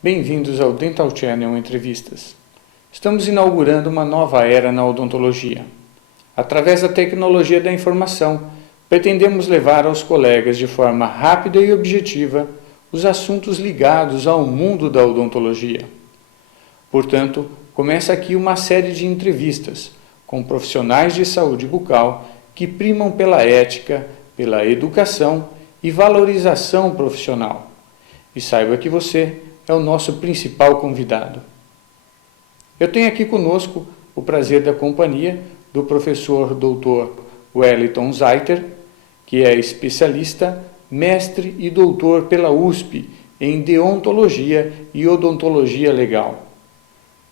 Bem-vindos ao Dental Channel Entrevistas. Estamos inaugurando uma nova era na odontologia. Através da tecnologia da informação, pretendemos levar aos colegas de forma rápida e objetiva os assuntos ligados ao mundo da odontologia. Portanto, começa aqui uma série de entrevistas com profissionais de saúde bucal que primam pela ética, pela educação e valorização profissional. E saiba que você é o nosso principal convidado. Eu tenho aqui conosco o prazer da companhia do professor Dr. Wellington Zeiter, que é especialista, mestre e doutor pela USP em Deontologia e Odontologia Legal.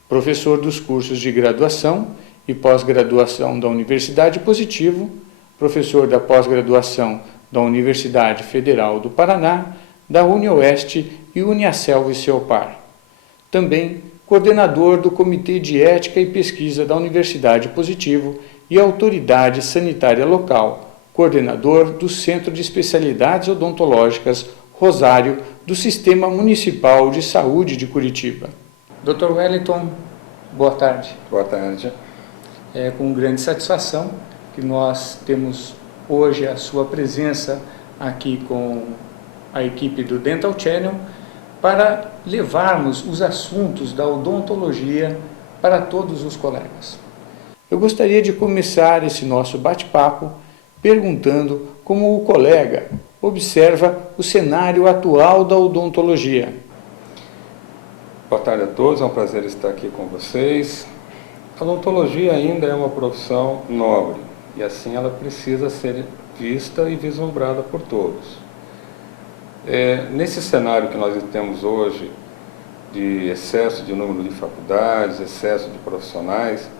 Professor dos cursos de graduação e pós-graduação da Universidade Positivo, professor da pós-graduação da Universidade Federal do Paraná, da UniOeste e Uniaselv Ceopar. Também coordenador do Comitê de Ética e Pesquisa da Universidade Positivo e Autoridade Sanitária Local, coordenador do Centro de Especialidades Odontológicas Rosário do Sistema Municipal de Saúde de Curitiba. Dr. Wellington, boa tarde. Boa tarde. É com grande satisfação que nós temos hoje a sua presença aqui com a equipe do Dental Channel para levarmos os assuntos da odontologia para todos os colegas. Eu gostaria de começar esse nosso bate-papo perguntando como o colega observa o cenário atual da odontologia. Boa tarde a todos, é um prazer estar aqui com vocês. A odontologia ainda é uma profissão nobre e assim ela precisa ser vista e vislumbrada por todos. Nesse cenário que nós temos hoje, de excesso de número de faculdades, excesso de profissionais,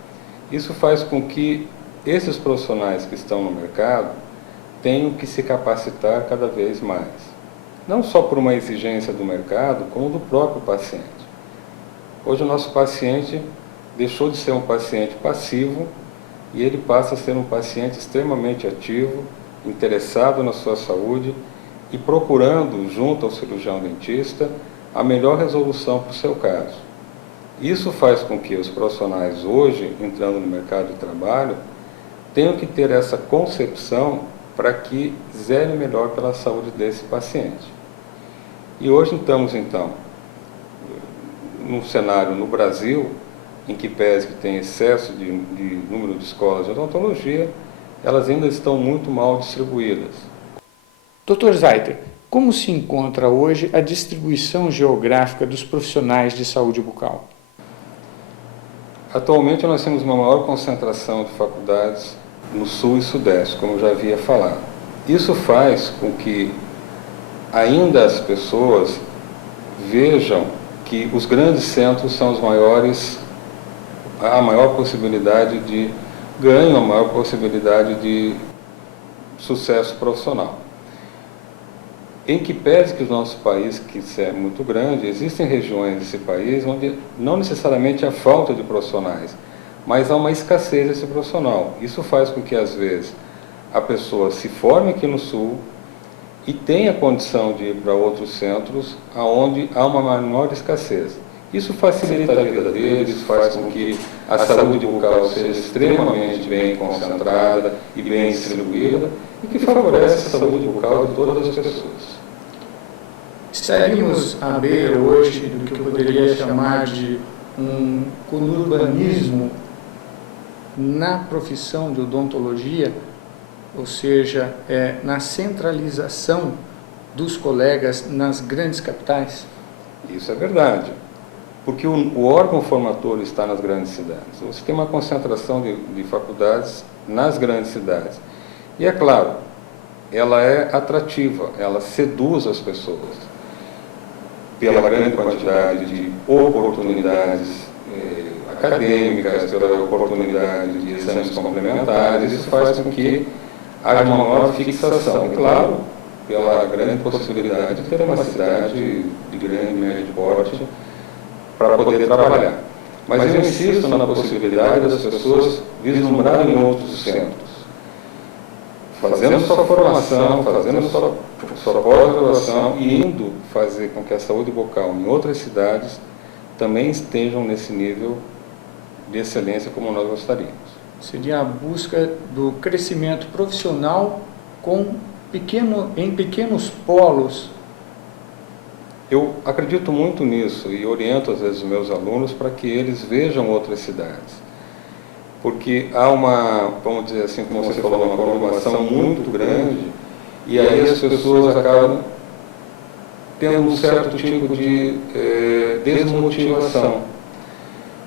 isso faz com que esses profissionais que estão no mercado tenham que se capacitar cada vez mais. Não só por uma exigência do mercado, como do próprio paciente. Hoje o nosso paciente deixou de ser um paciente passivo e ele passa a ser um paciente extremamente ativo, interessado na sua saúde e procurando, junto ao cirurgião dentista, a melhor resolução para o seu caso. Isso faz com que os profissionais hoje, entrando no mercado de trabalho, tenham que ter essa concepção para que zele melhor pela saúde desse paciente. E hoje estamos, então, num cenário no Brasil, em que pese que tem excesso de número de escolas de odontologia, elas ainda estão muito mal distribuídas. Dr. Zeiter, como se encontra hoje a distribuição geográfica dos profissionais de saúde bucal? Atualmente nós temos uma maior concentração de faculdades no Sul e Sudeste, como eu já havia falado. Isso faz com que ainda as pessoas vejam que os grandes centros são os maiores, a maior possibilidade de ganho, a maior possibilidade de sucesso profissional. Em que pese que o nosso país, que é muito grande, existem regiões desse país onde não necessariamente há falta de profissionais, mas há uma escassez desse profissional. Isso faz com que, às vezes, a pessoa se forme aqui no Sul e tenha condição de ir para outros centros onde há uma menor escassez. Isso facilita a vida deles, faz com que a saúde bucal seja extremamente bem concentrada e bem distribuída e que favorece a saúde bucal de todas as pessoas. Estaríamos à beira hoje do que eu poderia chamar de um conurbanismo na profissão de odontologia, ou seja, na centralização dos colegas nas grandes capitais? Isso é verdade, porque o órgão formator está nas grandes cidades. Você tem uma concentração de faculdades nas grandes cidades. E é claro, ela é atrativa, ela seduz as pessoas pela grande quantidade de oportunidades acadêmicas, pela oportunidade de exames complementares. Isso faz com que haja uma maior fixação. E claro, pela grande possibilidade de ter uma cidade de grande e médio porte para poder trabalhar. Mas eu insisto na possibilidade das pessoas vislumbrarem outros centros. fazendo sua formação, fazendo sua pós-graduação e indo fazer com que a saúde bucal em outras cidades também estejam nesse nível de excelência como nós gostaríamos. Seria a busca do crescimento profissional em pequenos polos. Eu acredito muito nisso e oriento às vezes os meus alunos para que eles vejam outras cidades. Porque há uma, vamos dizer assim, como você falou, uma conurbação muito grande e aí as pessoas acabam tendo um certo tipo de desmotivação.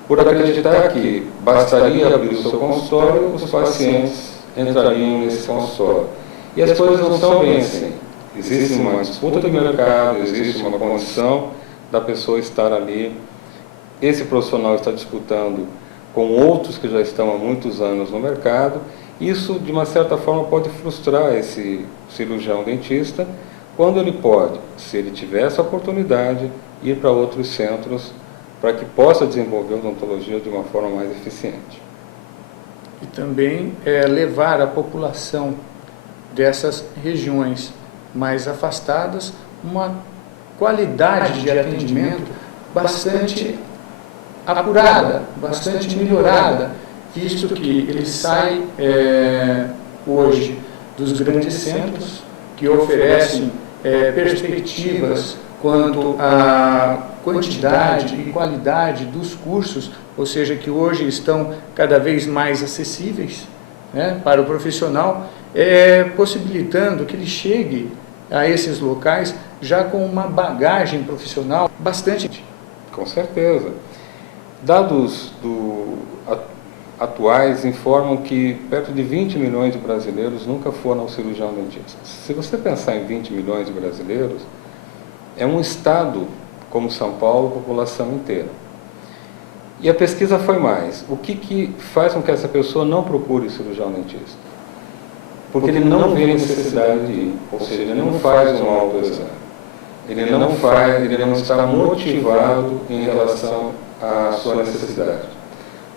Por acreditar que bastaria abrir o seu consultório, os pacientes entrariam nesse consultório. E as coisas não são bem assim. Existe uma disputa de mercado, existe uma condição da pessoa estar ali. Esse profissional está disputando com outros que já estão há muitos anos no mercado. Isso, de uma certa forma, pode frustrar esse cirurgião dentista, quando ele pode, se ele tiver essa oportunidade, ir para outros centros para que possa desenvolver a odontologia de uma forma mais eficiente. E também levar a população dessas regiões mais afastadas uma qualidade de atendimento bastante apurada, bastante melhorada, visto que ele sai hoje dos grandes centros que oferecem perspectivas quanto à quantidade e qualidade dos cursos, ou seja, que hoje estão cada vez mais acessíveis, né, para o profissional, possibilitando que ele chegue a esses locais já com uma bagagem profissional bastante. Com certeza. Dados atuais informam que perto de 20 milhões de brasileiros nunca foram ao cirurgião dentista. Se você pensar em 20 milhões de brasileiros, é um estado como São Paulo, população inteira. E a pesquisa foi mais. O que faz com que essa pessoa não procure cirurgião dentista? Porque ele não vê necessidade de ir, ou seja, ele não faz um autoexame. Ele não está motivado em relação à sua necessidade.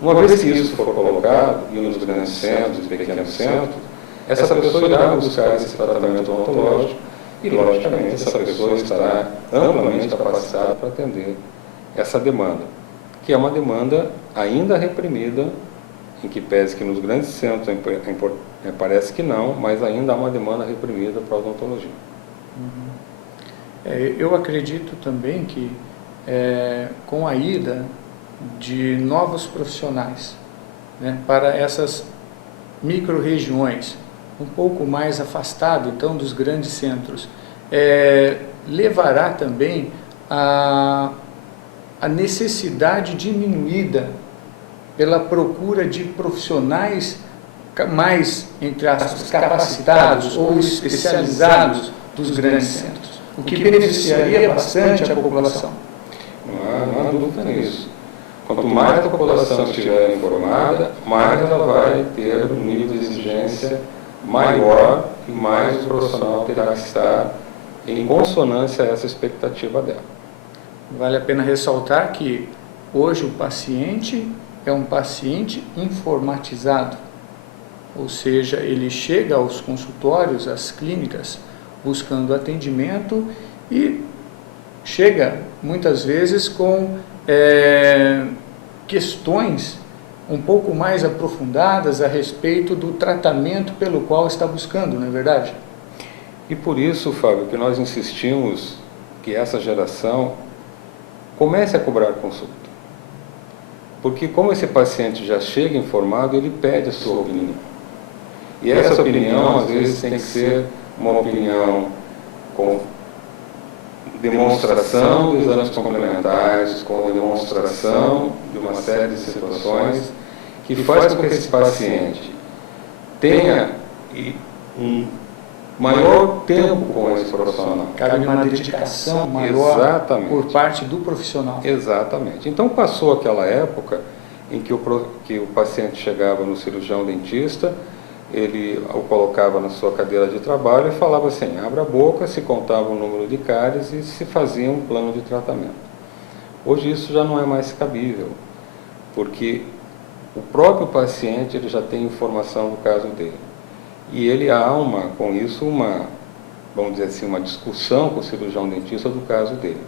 Uma vez que isso for colocado, e nos grandes centros, pequenos centros, essa pessoa irá buscar esse tratamento odontológico e, logicamente, essa pessoa estará amplamente capacitada para atender essa demanda, que é uma demanda ainda reprimida, em que pese que nos grandes centros parece que não, mas ainda há uma demanda reprimida para a odontologia. Eu acredito também que com a ida de novos profissionais, né, para essas micro-regiões, um pouco mais afastado então dos grandes centros, levará também a necessidade diminuída pela procura de profissionais mais, entre aspas, capacitados ou especializados dos grandes centros, o que beneficiaria bastante a população. Não há dúvida nisso. Quanto mais a população estiver informada, mais ela vai ter um nível de exigência maior e mais o profissional terá que estar em consonância a essa expectativa dela. Vale a pena ressaltar que hoje o paciente é um paciente informatizado, ou seja, ele chega aos consultórios, às clínicas, buscando atendimento e chega muitas vezes com questões um pouco mais aprofundadas a respeito do tratamento pelo qual está buscando, não é verdade? E por isso, Fábio, que nós insistimos que essa geração comece a cobrar consulta. Porque como esse paciente já chega informado, ele pede a sua opinião. E essa opinião, às vezes, tem que ser uma opinião com demonstração de exames complementares, com demonstração de uma série de situações que faz com que esse paciente tenha um maior tempo com esse profissional. Cabe uma dedicação maior. Exatamente. Por parte do profissional. Exatamente. Então passou aquela época em que o paciente chegava no cirurgião dentista, ele o colocava na sua cadeira de trabalho e falava assim, abra a boca, se contava o número de cáries e se fazia um plano de tratamento. Hoje isso já não é mais cabível, porque o próprio paciente ele já tem informação do caso dele. e ele há com isso vamos dizer assim, uma discussão com o cirurgião dentista do caso dele.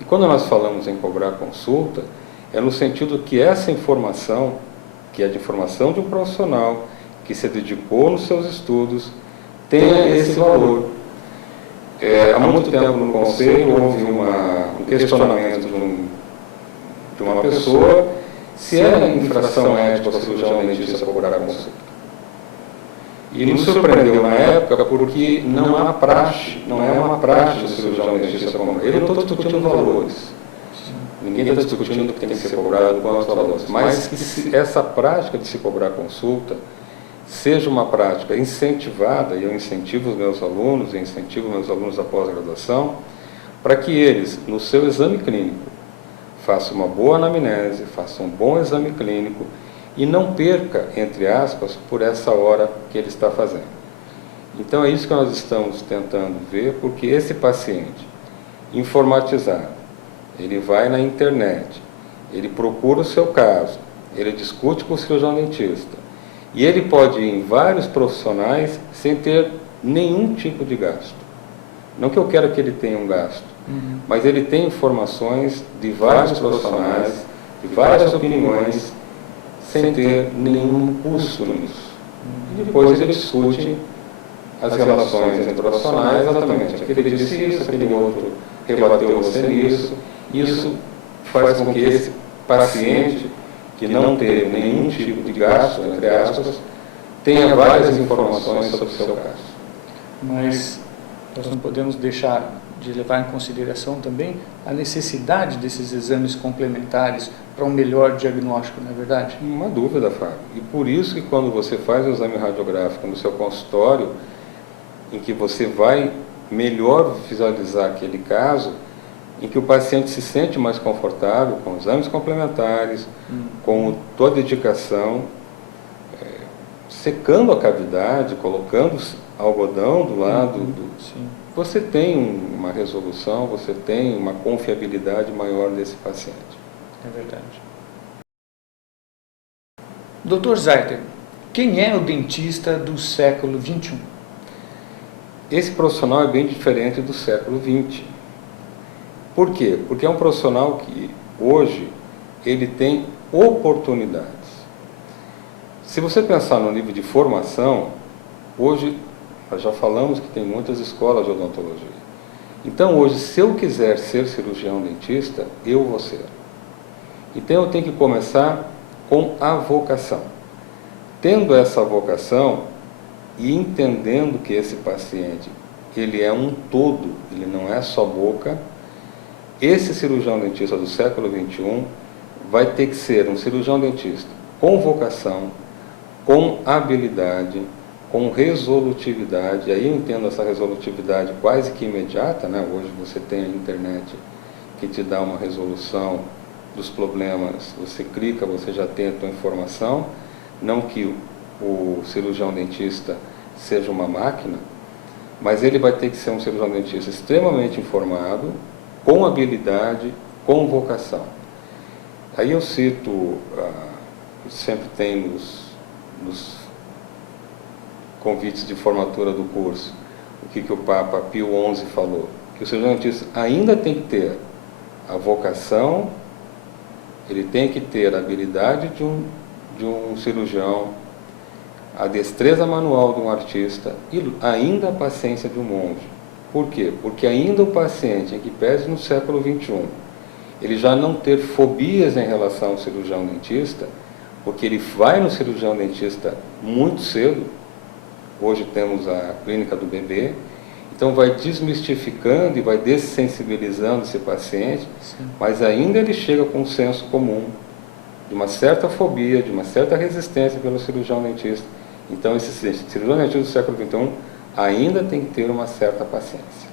E quando nós falamos em cobrar consulta, é no sentido que essa informação, que é de informação de um profissional que se dedicou nos seus estudos, tenha esse valor. Há muito tempo no Conselho houve um questionamento de uma pessoa se era infração ética ao cirurgião dentista cobrar consulta. E nos surpreendeu na época porque não é uma praxe do cirurgião dentista cobrar. Eu não estou discutindo valores. Ninguém está discutindo que tem que ser cobrado quantos valores. Mas que essa prática de se cobrar consulta seja uma prática incentivada, e eu incentivo os meus alunos, e incentivo meus alunos da pós-graduação, para que eles, no seu exame clínico, façam uma boa anamnese, façam um bom exame clínico e não perca, entre aspas, por essa hora que ele está fazendo. Então é isso que nós estamos tentando ver, porque esse paciente informatizado, ele vai na internet, ele procura o seu caso, ele discute com o cirurgião dentista, e ele pode ir em vários profissionais sem ter nenhum tipo de gasto. Não que eu quero que ele tenha um gasto, mas ele tem informações de vários profissionais, de várias opiniões, sem ter nenhum custo nisso. E depois ele discute as relações entre profissionais, exatamente. Aquele disse isso, aquele outro rebateu você nisso. Isso faz com que esse paciente, que não teve nenhum tipo de gasto, entre aspas, tenha várias informações sobre o seu caso. Mas nós não podemos deixar de levar em consideração também a necessidade desses exames complementares para um melhor diagnóstico, não é verdade? Uma dúvida, Fábio. E por isso que quando você faz o exame radiográfico no seu consultório, em que você vai melhor visualizar aquele caso, em que o paciente se sente mais confortável com exames complementares, com toda a dedicação, secando a cavidade, colocando algodão do lado você tem uma resolução, você tem uma confiabilidade maior desse paciente. É verdade. Dr. Zeiter, quem é o dentista do século XXI? Esse profissional é bem diferente do século XX. Por quê? Porque é um profissional que, hoje, ele tem oportunidades. Se você pensar no nível de formação, hoje, nós já falamos que tem muitas escolas de odontologia. Então, hoje, se eu quiser ser cirurgião dentista, eu vou ser. Então, eu tenho que começar com a vocação. Tendo essa vocação e entendendo que esse paciente, ele é um todo, ele não é só boca, esse cirurgião dentista do século XXI vai ter que ser um cirurgião dentista com vocação, com habilidade, com resolutividade. Aí eu entendo essa resolutividade quase que imediata, né? Hoje você tem a internet que te dá uma resolução dos problemas, você clica, você já tem a tua informação, não que o cirurgião dentista seja uma máquina, mas ele vai ter que ser um cirurgião dentista extremamente informado, com habilidade, com vocação. Aí eu cito, sempre tem nos convites de formatura do curso, o que o Papa Pio XI falou, que o cirurgião dentista ainda tem que ter a vocação, ele tem que ter a habilidade de um cirurgião, a destreza manual de um artista e ainda a paciência de um monge. Por quê? Porque ainda o paciente, em que pese no século XXI, ele já não ter fobias em relação ao cirurgião dentista, porque ele vai no cirurgião dentista muito cedo. Hoje temos a clínica do bebê, então vai desmistificando e vai dessensibilizando esse paciente, mas ainda ele chega com um senso comum, de uma certa fobia, de uma certa resistência pelo cirurgião dentista. Então esse cirurgião dentista do século XXI ainda tem que ter uma certa paciência.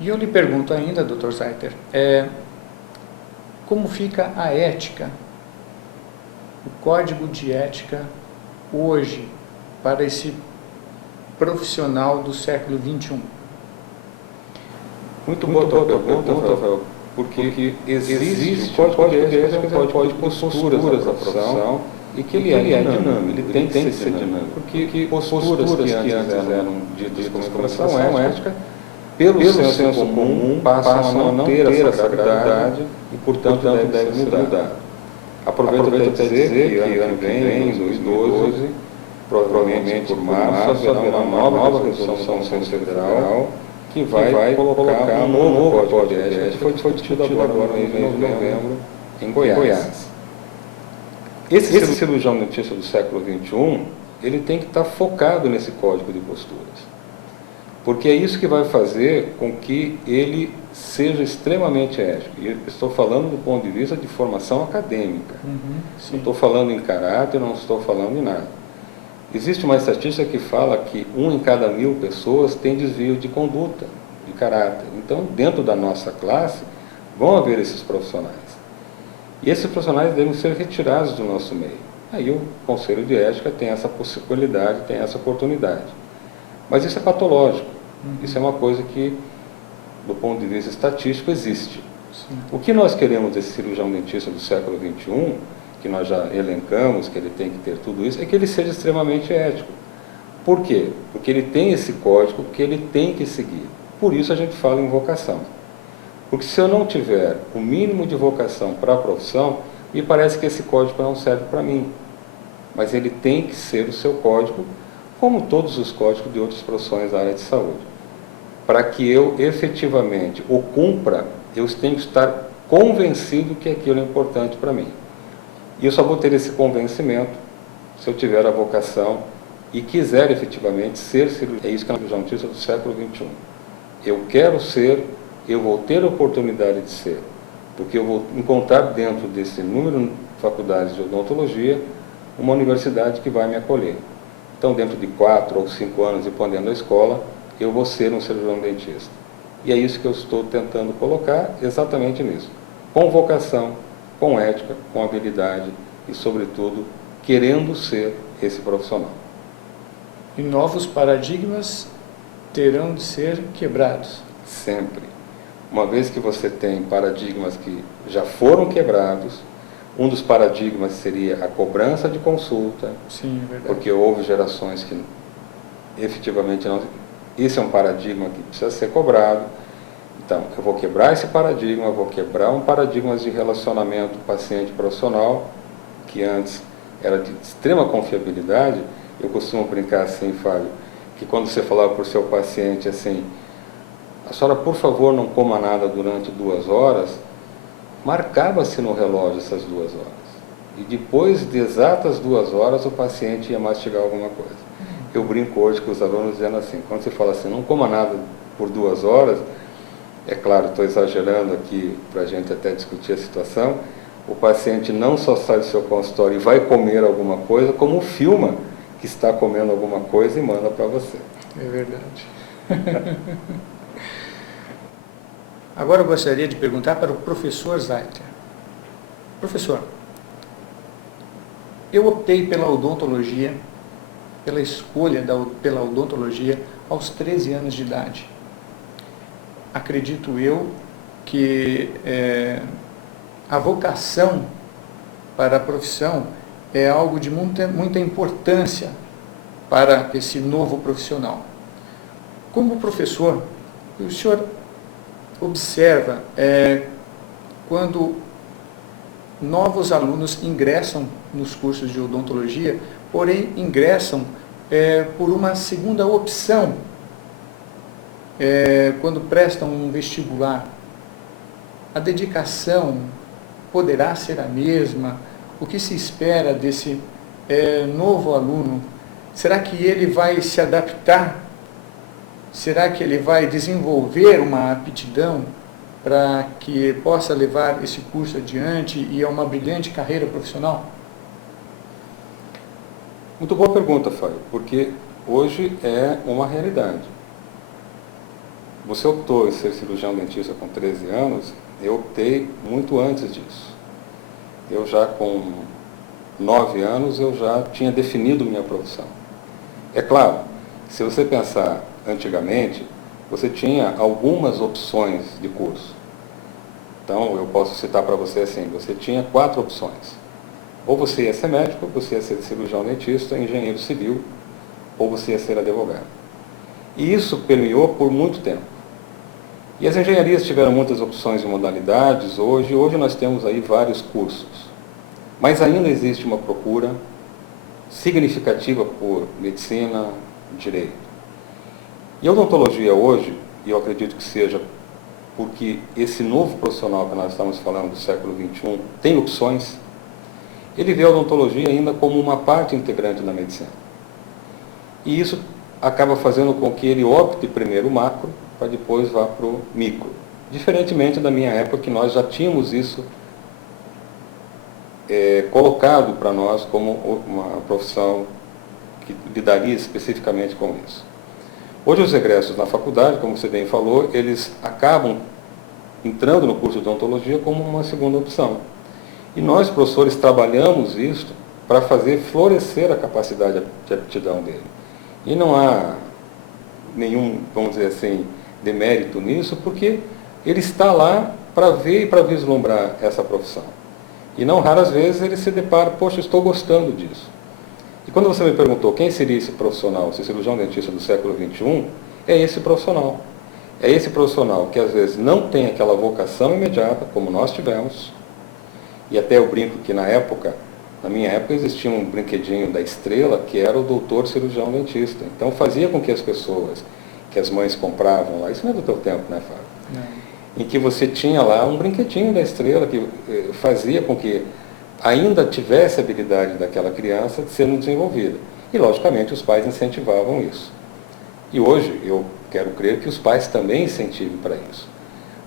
E eu lhe pergunto ainda, Dr. Zeiter, como fica a ética, o código de ética hoje para esse profissional do século XXI? Muito boa a tua pergunta, Rafael, porque existe o código de ética, é um código de posturas da profissão, e que ele é dinâmico, ele tem que ser dinâmico, porque posturas que antes eram ditas como infração ética, pelo senso comum, passam a não ter essa gravidade e, portanto, deve ser mudado. Aproveito até dizer que ano que vem, em 2012, provavelmente por março, haverá uma nova resolução do Conselho Federal que vai colocar um novo Código de Ética que foi discutido agora no mês de novembro em Goiás. Esse cirurgião dentista do século XXI, ele tem que estar focado nesse código de posturas. Porque é isso que vai fazer com que ele seja extremamente ético. E estou falando do ponto de vista de formação acadêmica. Não estou falando em caráter, não estou falando em nada. Existe uma estatística que fala que 1 em cada 1000 pessoas tem desvio de conduta, de caráter. Então, dentro da nossa classe, vão haver esses profissionais. E esses profissionais devem ser retirados do nosso meio. Aí o Conselho de Ética tem essa possibilidade, tem essa oportunidade. Mas isso é patológico. Isso é uma coisa que, do ponto de vista estatístico, existe. Sim. O que nós queremos desse cirurgião dentista do século XXI, que nós já elencamos, que ele tem que ter tudo isso, é que ele seja extremamente ético. Por quê? Porque ele tem esse código que ele tem que seguir. Por isso a gente fala em vocação. Porque se eu não tiver o mínimo de vocação para a profissão, me parece que esse código não serve para mim. Mas ele tem que ser o seu código, como todos os códigos de outras profissões da área de saúde. Para que eu efetivamente o cumpra, eu tenho que estar convencido que aquilo é importante para mim. E eu só vou ter esse convencimento se eu tiver a vocação e quiser efetivamente ser cirurgião. É isso que é a cirurgia dentista do século XXI. Eu quero ser, eu vou ter a oportunidade de ser, porque eu vou encontrar dentro desse número de faculdades de odontologia uma universidade que vai me acolher. Então, dentro de 4 ou 5 anos, dependendo da escola, eu vou ser um cirurgião dentista. E é isso que eu estou tentando colocar, exatamente nisso. Com vocação, com ética, com habilidade e, sobretudo, querendo ser esse profissional. E novos paradigmas terão de ser quebrados. Sempre. Uma vez que você tem paradigmas que já foram quebrados, um dos paradigmas seria a cobrança de consulta. Sim, é verdade. Porque houve gerações que efetivamente não... Isso é um paradigma que precisa ser cobrado. Então, eu vou quebrar esse paradigma, eu vou quebrar um paradigma de relacionamento paciente-profissional, que antes era de extrema confiabilidade. Eu costumo brincar assim, Fábio, que quando você falava para o seu paciente assim, a senhora, por favor, não coma nada durante 2 horas, marcava-se no relógio essas 2 horas. E depois de exatas 2 horas, o paciente ia mastigar alguma coisa. Eu brinco hoje com os alunos dizendo assim, quando você fala assim, não coma nada por 2 horas, é claro, estou exagerando aqui para a gente até discutir a situação, o paciente não só sai do seu consultório e vai comer alguma coisa, como filma que está comendo alguma coisa e manda para você. É verdade. Agora eu gostaria de perguntar para o professor Zaiter. Professor, eu optei pela odontologia, pela escolha pela odontologia aos 13 anos de idade. Acredito eu que a vocação para a profissão é algo de muita importância para esse novo profissional. Como professor, o senhor observa quando novos alunos ingressam nos cursos de odontologia, porém ingressam por uma segunda opção, quando prestam um vestibular. A dedicação poderá ser a mesma? O que se espera desse novo aluno? Será que ele vai se adaptar? Será que ele vai desenvolver uma aptidão para que possa levar esse curso adiante e a uma brilhante carreira profissional? Muito boa pergunta, Fábio, porque hoje é uma realidade. Você optou em ser cirurgião dentista com 13 anos, eu optei muito antes disso. Eu já com 9 anos, eu já tinha definido minha profissão. É claro, se você pensar antigamente, você tinha algumas opções de curso. Então, eu posso citar para você assim, você tinha 4 opções. Ou você ia ser médico, você ia ser cirurgião dentista, engenheiro civil, ou você ia ser advogado. E isso permeou por muito tempo. E as engenharias tiveram muitas opções e modalidades. Hoje nós temos aí vários cursos. Mas ainda existe uma procura significativa por medicina, direito. E a odontologia hoje, e eu acredito que seja porque esse novo profissional que nós estamos falando do século XXI tem opções, ele vê a odontologia ainda como uma parte integrante da medicina. E isso acaba fazendo com que ele opte primeiro o macro, para depois vá para o micro. Diferentemente da minha época, que nós já tínhamos isso colocado para nós como uma profissão que lidaria especificamente com isso. Hoje os egressos na faculdade, como você bem falou, eles acabam entrando no curso de odontologia como uma segunda opção. E nós, professores, trabalhamos isso para fazer florescer a capacidade de aptidão dele. E não há nenhum, vamos dizer assim, demérito nisso, porque ele está lá para ver e para vislumbrar essa profissão. E não raras vezes ele se depara, poxa, estou gostando disso. E quando você me perguntou quem seria esse profissional, esse cirurgião dentista do século XXI, é esse profissional. É esse profissional que às vezes não tem aquela vocação imediata, como nós tivemos, e até eu brinco que na minha época existia um brinquedinho da estrela que era o doutor cirurgião dentista. Então fazia com que as pessoas, que as mães compravam lá, isso não é do teu tempo, né, Fábio? Não. Em que você tinha lá um brinquedinho da estrela que fazia com que ainda tivesse a habilidade daquela criança de sendo desenvolvida. E, logicamente, os pais incentivavam isso. E hoje, eu quero crer que os pais também incentivem para isso.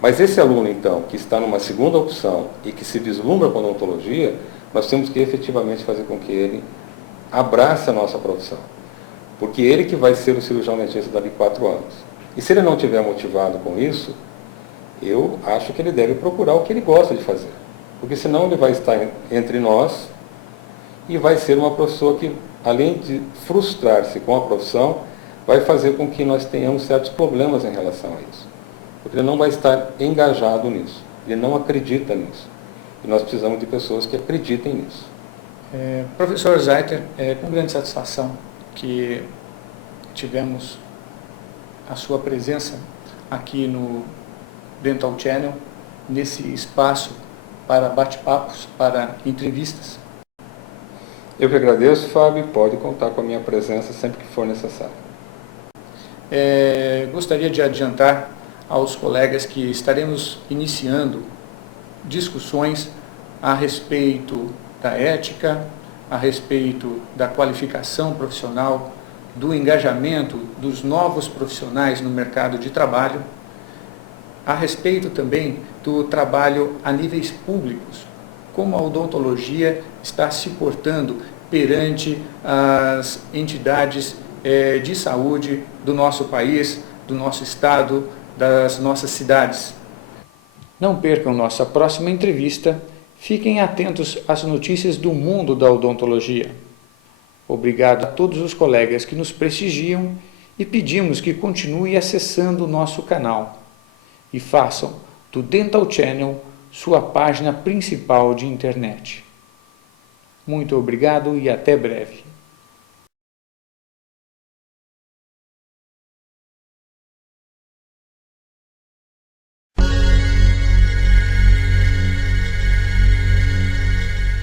Mas esse aluno, então, que está numa segunda opção e que se vislumbra com a odontologia, nós temos que efetivamente fazer com que ele abrace a nossa profissão. Porque ele que vai ser o cirurgião dentista daqui 4 anos. E se ele não estiver motivado com isso, eu acho que ele deve procurar o que ele gosta de fazer. Porque senão ele vai estar entre nós e vai ser uma pessoa que, além de frustrar-se com a profissão, vai fazer com que nós tenhamos certos problemas em relação a isso. Porque ele não vai estar engajado nisso, ele não acredita nisso. E nós precisamos de pessoas que acreditem nisso. Professor Zeiter, com grande satisfação que tivemos a sua presença aqui no Dental Channel, nesse espaço para bate-papos, para entrevistas. Eu que agradeço, Fábio, pode contar com a minha presença sempre que for necessário. Gostaria de adiantar aos colegas que estaremos iniciando discussões a respeito da ética, a respeito da qualificação profissional, do engajamento dos novos profissionais no mercado de trabalho, a respeito também do trabalho a níveis públicos, como a odontologia está se portando perante as entidades de saúde do nosso país, do nosso estado, das nossas cidades. Não percam nossa próxima entrevista, fiquem atentos às notícias do mundo da odontologia. Obrigado a todos os colegas que nos prestigiam e pedimos que continue acessando o nosso canal e façam do Dental Channel sua página principal de internet. Muito obrigado e até breve.